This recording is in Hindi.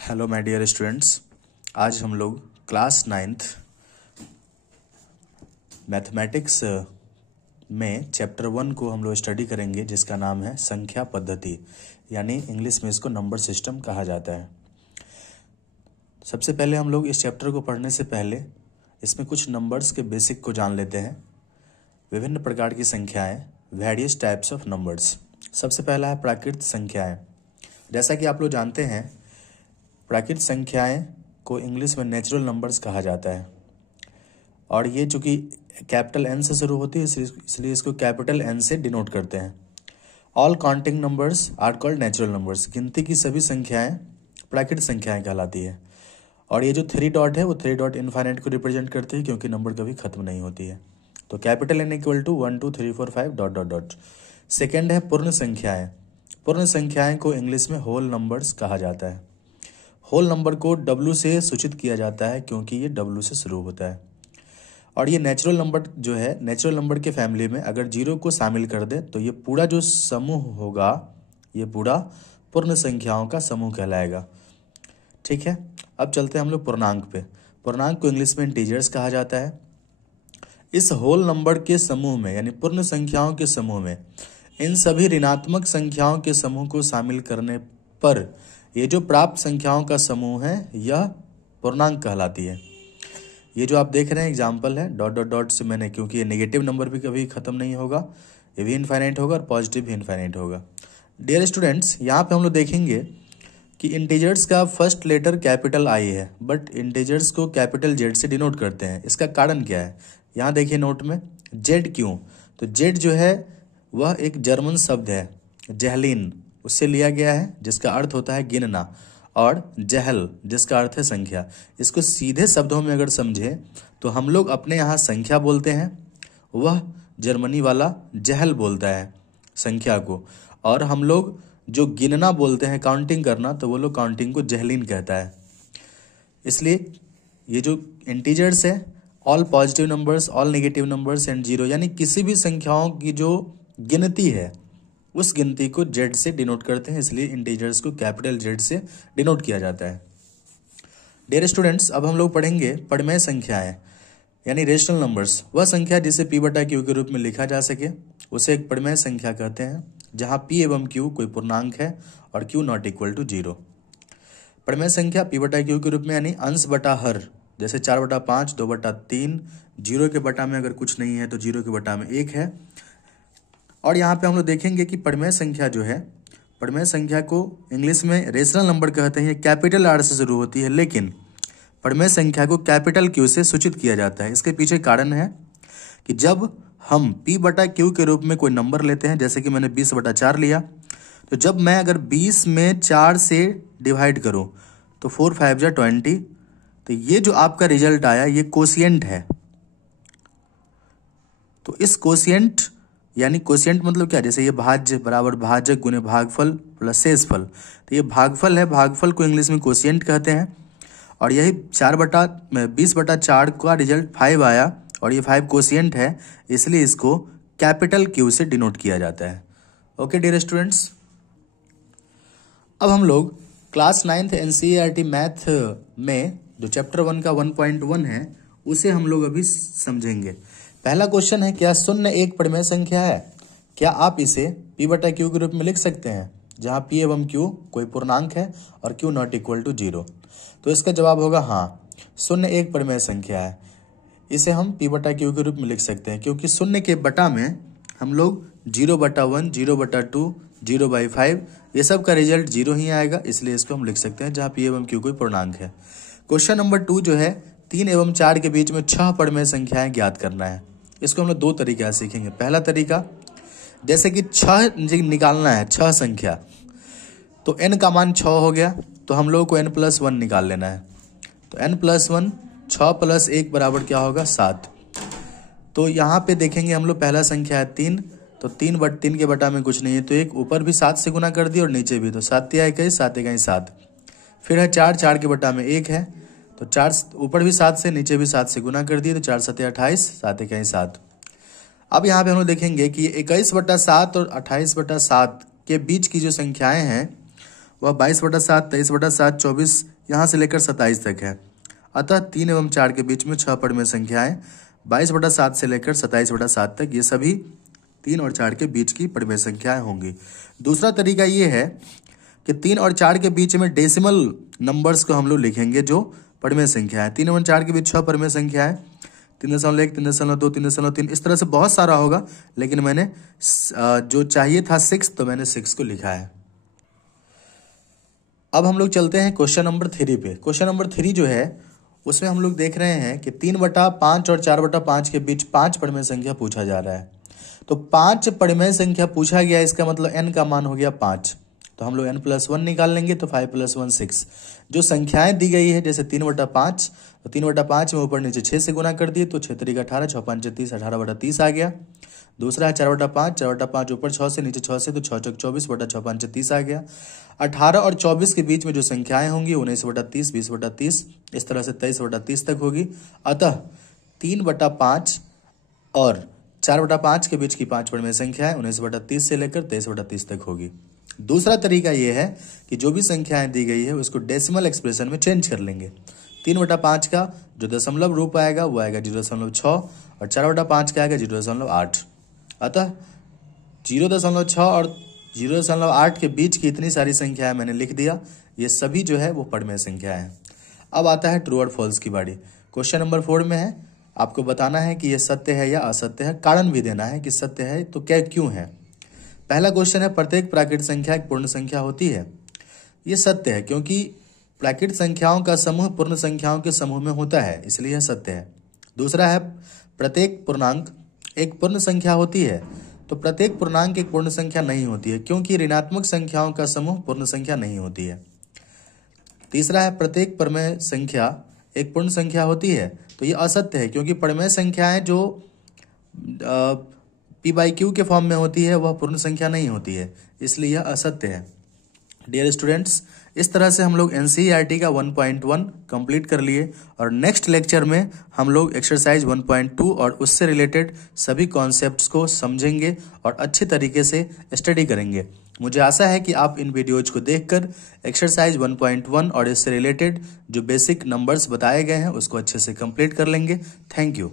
Hello my dear students. आज हम लोग क्लास 9th मैथमेटिक्स में चैप्टर 1 को हम लोग स्टडी करेंगे, जिसका नाम है संख्या पद्धति, यानी इंग्लिश में इसको नंबर सिस्टम कहा जाता है। सबसे पहले हम लोग इस चैप्टर को पढ़ने से पहले इसमें कुछ नंबर्स के बेसिक को जान लेते हैं। विभिन्न प्रकार की संख्याएं, वेरियस टाइप्स ऑफ नंबर्स। सबसे पहला है प्राकृत संख्याएं। जैसा कि आप लोग जानते हैं, प्राकृत संख्याएं को इंग्लिश में नेचुरल नंबर्स कहा जाता है, और ये चूंकि कैपिटल एन से शुरू होती है इसलिए इसको कैपिटल एन से डिनोट करते हैं। All counting numbers are called natural numbers. गिनती की सभी संख्याएं प्राकृत संख्याएं कहलाती है। और ये जो 3 डॉट है वो 3 डॉट इनफाइनाइट को रिप्रेजेंट करती है, क्योंकि नंबर कभी खत्म नहीं होती है। तो capital N equal to 1 2 3 4 5 dot dot dot. Second है पूर्ण संख्याएं। पूर्ण संख्याएं को इंग्लिश में होल नंबर्स कहा जाता है। होल नंबर को W से सूचित किया जाता है, क्योंकि ये W से शुरू होता है। और ये नेचुरल नंबर जो है, नेचुरल नंबर के फैमिली में अगर 0 को शामिल कर दे तो ये पूरा जो समूह होगा ये पूरा पूर्ण संख्याओं का समूह कहलाएगा। ठीक है, अब चलते हैं हम लोग पूर्णांक पे। पूर्णांक को इंग्लिश में इंटीजर्स कहा जाता है। इस होल नंबर के समूह में, यानी पूर्ण संख्याओं के समूह में, इन सभी ऋणात्मक संख्याओं के समूह को शामिल करने पर ये जो प्राप्त संख्याओं का समूह है यह पूर्णांक कहलाती है। ये जो आप देख रहे हैं एग्जाम्पल है, डॉट डॉट डॉट से मैंने, क्योंकि ये नेगेटिव नंबर भी कभी खत्म नहीं होगा, ये भी इनफाइनाइट होगा और पॉजिटिव भी इनफाइनाइट होगा। डियर स्टूडेंट्स, यहाँ पे हम लोग देखेंगे कि इंटीजर्स का फर्स्ट लेटर कैपिटल आई है, बट इंटीजर्स को कैपिटल जेड से डिनोट करते हैं। इसका कारण क्या है? यहाँ देखिए नोट में जेड क्यों। तो जेड जो है वह एक जर्मन शब्द है, जहलीन, उससे लिया गया है, जिसका अर्थ होता है गिनना, और जहल जिसका अर्थ है संख्या। इसको सीधे शब्दों में अगर समझे तो हम लोग अपने यहाँ संख्या बोलते हैं, वह जर्मनी वाला जहल बोलता है संख्या को, और हम लोग जो गिनना बोलते हैं, काउंटिंग करना, तो वो लोग काउंटिंग को जहलीन कहता है। इसलिए ये जो इंटीजर्स है, all positive numbers, all negative numbers and 0, यानी किसी भी संख्याओं की जो गिनती है उस गिनती को जेड से डिनोट करते हैं, इसलिए इंटीजर्स को कैपिटल जेड से डिनोट किया जाता है। डियर स्टूडेंट्स, अब हम लोग पढ़ेंगे पढ़मेय संख्याएं, यानी रेशनल नंबर्स। वह संख्या जिसे p बटा क्यू के रूप में लिखा जा सके उसे एक पढ़मेय संख्या कहते हैं, जहां p एवं q कोई पूर्णांक है और q नॉट इक्वल टू 0। पढ़मेय संख्या p बटा क्यू के रूप में, यानी अंश बटा हर, जैसे 4/5, 2/3, 0 के बटा में अगर कुछ नहीं है तो 0 के बटा में 1 है। और यहाँ पे हम लोग देखेंगे कि पढ़मेय संख्या जो है, पढ़मेय संख्या को इंग्लिश में रेशनल नंबर कहते हैं। कैपिटल आर से शुरू होती है, लेकिन पढ़मेय संख्या को कैपिटल क्यू से सूचित किया जाता है। इसके पीछे कारण है कि जब हम p बटा क्यू के रूप में कोई नंबर लेते हैं, जैसे कि मैंने 20/4 लिया, तो जब मैं अगर 20 में 4 से डिवाइड करूँ तो 4 5 जा 20, तो ये जो आपका रिजल्ट आया ये कोशिएंट है। तो इस कोशिएंट, यानी कोशिएंट मतलब क्या, जैसे ये भाज्य बराबर भाजक गुने भागफल प्लस शेषफल, तो ये भागफल है, भागफल को इंग्लिश में कोशिएंट कहते हैं। और यही 20/4 का रिजल्ट 5 आया, और ये 5 कोशिएंट है, इसलिए इसको कैपिटल क्यू से डिनोट किया जाता है। ओके डियर स्टूडेंट्स, अब हम लोग क्लास 9th NCERT मैथ में जो चैप्टर 1 का 1.1 है उसे हम लोग अभी समझेंगे। पहला क्वेश्चन है, क्या 0 एक पढ़मेय संख्या है? क्या आप इसे p बटा क्यू के रूप में लिख सकते हैं, जहां p एवं q कोई पूर्णांक है और q नॉट इक्वल टू 0? तो इसका जवाब होगा हाँ, 0 एक पढ़मेय संख्या है। इसे हम p बटा क्यू के रूप में लिख सकते हैं, क्योंकि 0 के बटा में हम लोग 0/1, 0/2, 0/5, ये सब का रिजल्ट 0 ही आएगा, इसलिए इसको हम लिख सकते हैं जहाँ p एवं q कोई पूर्णांक है। क्वेश्चन नंबर 2 जो है, 3 एवं 4 के बीच में 6 पढ़मेय संख्याएं ज्ञात करना है। इसको हम लोग 2 तरीका सीखेंगे। पहला तरीका, जैसे कि 6 निकालना है, 6 संख्या, तो n का मान 6 हो गया, तो हम लोगों को n+1 निकाल लेना है। तो n+1, 6 + 1 बराबर क्या होगा, 7। तो यहाँ पे देखेंगे हम लोग, पहला संख्या है 3, तो 3 के बटा में कुछ नहीं है, तो एक ऊपर भी 7 से गुना कर दिया और नीचे भी, तो 7 × 21, 7 × 7। फिर है 4 के बटा में 1 है, तो 4 ऊपर भी 7 से नीचे भी 7 से गुना कर दिए, तो 4 × 7 = 28, 7 × 7। अब यहाँ पे हम लोग देखेंगे कि 21/7 और 28/7 के बीच की जो संख्याएं हैं वह 22/7, 23/7, 24 यहाँ से लेकर 27 तक है। अतः 3 एवं 4 के बीच में 6 परिमेय संख्याएं 22/7 से लेकर 27/7 तक, ये सभी 3 और 4 के बीच की परिमेय संख्याएं होंगी। दूसरा तरीका ये है कि 3 और 4 के बीच में डेसिमल नंबर्स को हम लोग लिखेंगे जो परिमेय संख्या है। 3 एवं 4 के बीच 6 परिमेय संख्या है, 3.1, 3.2, 3.3, इस तरह से बहुत सारा होगा, लेकिन मैंने जो चाहिए था 6, तो मैंने 6 को लिखा है। अब हम लोग चलते हैं क्वेश्चन नंबर 3 पे। क्वेश्चन नंबर 3 जो है उसमें हम लोग देख रहे हैं कि 3/5 और 4/5 के बीच 5 परिमेय संख्या पूछा जा रहा है। तो 5 परिमेय संख्या पूछा गया, इसका मतलब n का मान हो गया 5, तो हम लोग n+1 निकाल लेंगे, तो 5+1 6। जो संख्याएं दी गई है जैसे 3/5, तो 3/5 में ऊपर नीचे 6 से गुना कर दिए, तो 6 3 18, 6 5 30, 18/30 आ गया। दूसरा है 4/5, 4/5 ऊपर 6 से नीचे 6 से, तो 6 6 24 बटा 6 5 30 आ गया। 18 और 24 के बीच में जो संख्याएं होंगी 19/30, 20/30, इस तरह से 23/30 तक होगी। अतः 3/5 और 4/5 के बीच की 5 परिमेय संख्या है 19/30 से लेकर 23/30 तक होगी। दूसरा तरीका यह है कि जो भी संख्याएं दी गई है उसको डेसिमल एक्सप्रेशन में चेंज कर लेंगे। 3/5 का जो दशमलव रूप आएगा वो आएगा 0.6, और 4/5 का आएगा 0.8। अतः 0.6 और 0.8 के बीच की इतनी सारी संख्याएं मैंने लिख दिया, ये सभी जो है वो परिमेय संख्या है। अब आता है ट्रू और फॉल्स की बारी। क्वेश्चन नंबर 4 में है, आपको बताना है कि यह सत्य है या असत्य है, कारण भी देना है कि सत्य है तो क्या क्यों है। पहला क्वेश्चन है, प्रत्येक प्राकृत संख्या एक पूर्ण संख्या होती है। ये सत्य है क्योंकि प्राकृत संख्याओं का समूह पूर्ण संख्याओं के समूह में होता है, इसलिए यह सत्य है। दूसरा है, प्रत्येक पूर्णांक एक पूर्ण संख्या होती है। तो प्रत्येक पूर्णांक एक पूर्ण संख्या नहीं होती है क्योंकि ऋणात्मक संख्याओं का समूह पूर्ण संख्या नहीं होती है। तीसरा है, प्रत्येक परिमेय संख्या एक पूर्ण संख्या होती है। तो ये असत्य है क्योंकि परिमेय संख्याएं जो p/q के फॉर्म में होती है वह पूर्ण संख्या नहीं होती है, इसलिए यह असत्य है। डियर स्टूडेंट्स, इस तरह से हम लोग NCERT का 1.1 कंप्लीट कर लिए, और नेक्स्ट लेक्चर में हम लोग एक्सरसाइज 1.2 और उससे रिलेटेड सभी कॉन्सेप्ट्स को समझेंगे और अच्छे तरीके से स्टडी करेंगे। मुझे आशा है कि आप इन वीडियोज को देखकर एक्सरसाइज 1.1 और इससे रिलेटेड जो बेसिक नंबर्स बताए गए हैं उसको अच्छे से कंप्लीट कर लेंगे। Thank you.